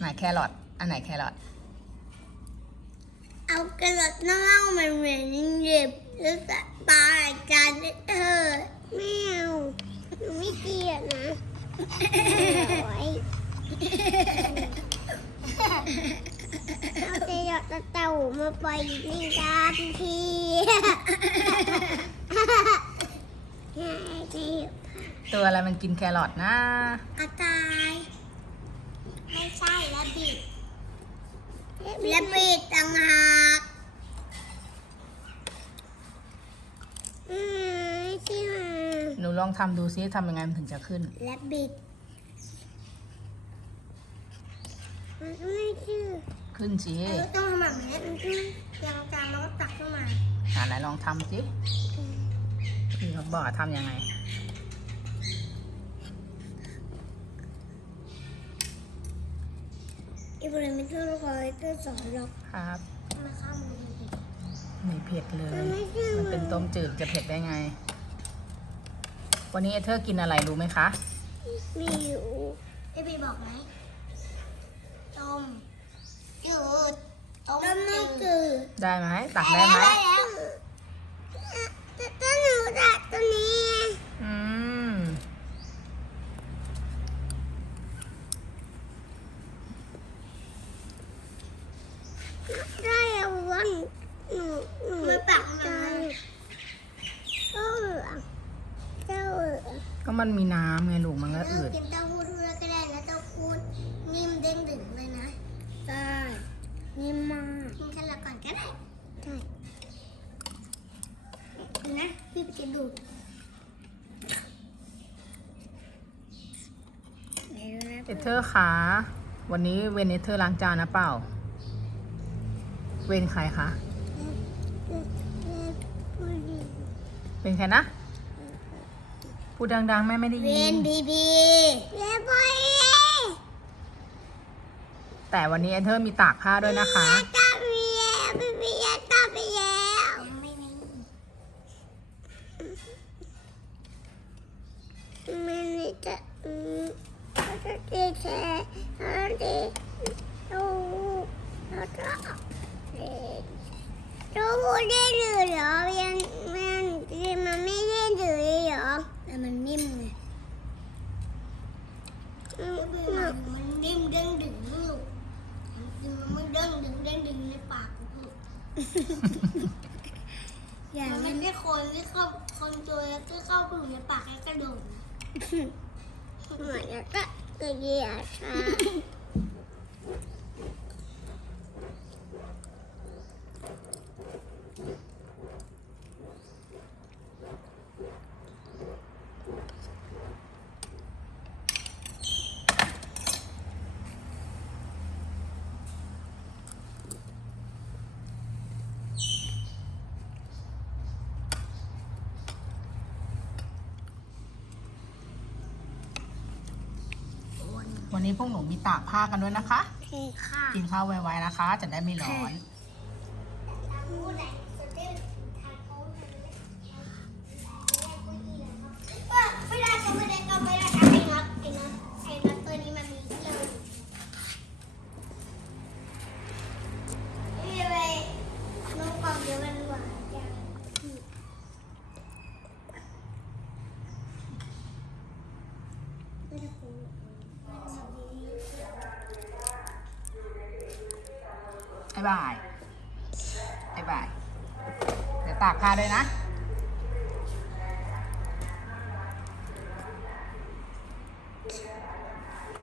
ไหนแครอทอันไหนแครอทเอากระดาษเน่าๆมันเหมือนเย็บแล้วก็ปาจานเธอไม่เอาหนูไม่เกลียดนะโอ๊ยเอาแต่หยอดเต่ามาปล่อยในกาพี่พี่ตัวอะไรมันกินแครอทนะกระต่าย ไม่ใช่และบิดและบิดต่างหากอืมที่มาหนูลองทำดูซิทำยังไงมันถึงจะขึ้นและบิดมันไม่ชื่อขึ้นสิต้องทำแบบนี้มันต้องยังจานแล้วก็ตักขึ้นมาอ่าไหนลองทำสิพี่เขาบอกว่าทำยังไง อีบริไม่ช่วยคอยก็สอนหรอกครับมาข้ามมือดิไม่เผ็ดเลยมันไม่ใช่มันเป็นต้มจืดจะเผ็ดได้ไง วันนี้เอเธอร์กินอะไรรู้ไหมคะมีอยู่ไอพี่บอกไหมต้มจืดต้มจืดได้ไหมตักได้ไหม แล้วก็หนูตัดตัวนี้ อืม ได้เอาวันหนูหนูไม่ปักใจเจ้าเหลืองเจ้าเหลืองก็มันมีน้ำไงลูกมันก็เราอืดกินเต้าหู้ด้วยก็ได้นะเต้าหู้นิ่มเด้งดึงเลยนะได้นิ่มมากกินแค่ละก่อนก็ได้ใช่นะพี่ไปกินดูเอเธอร์คะวันนี้เวนเอเธอร์ล้างจานนะเปล่า เวนใครคะ เป็นใครนะ พูดดังๆ แม่ไม่ได้เวยินนบีบีเวบอยแต่วันนี้เอเธอร์มีตากผ้าด้วยนะคะ ตาไปแล้วบีบีตาไปแล้วยังไม่มีไม่มีจะอืมเขาจะตีแค่เขาจะตีดูเขาจะ ดูได้หรือเหรอยังมันมันไม่ได้หรือเหรอแต่มันนิ่มไงมันนิ่มเด้งดึงลูกมันเด้งดึงเด้งดึงในปากลูกมันไม่ได้คนที่เข้าคนตัวแล้วก็เข้าไปอยู่ในปากแล้วกระโดดนะเหมือนแล้วก็กระเดียดค่ะ วันนี้พวกหนูมีตากผ้ากันด้วยนะคะโอเคค่ะกินข้าวไวๆนะคะ จะได้ไม่ร้อนไม่ได้ก็ไม่ได้ก็ไม่ได้ครับไอ้น็อตไอ้น็อตไอ้น็อตตัวนี้มันมีเรื่องนี่เลยน้องกล่องเดียวมันหวานจังไม่ได้คุย บ๊ายบายบ๊ายบาย เดี๋ยวตากผ้าด้วยนะ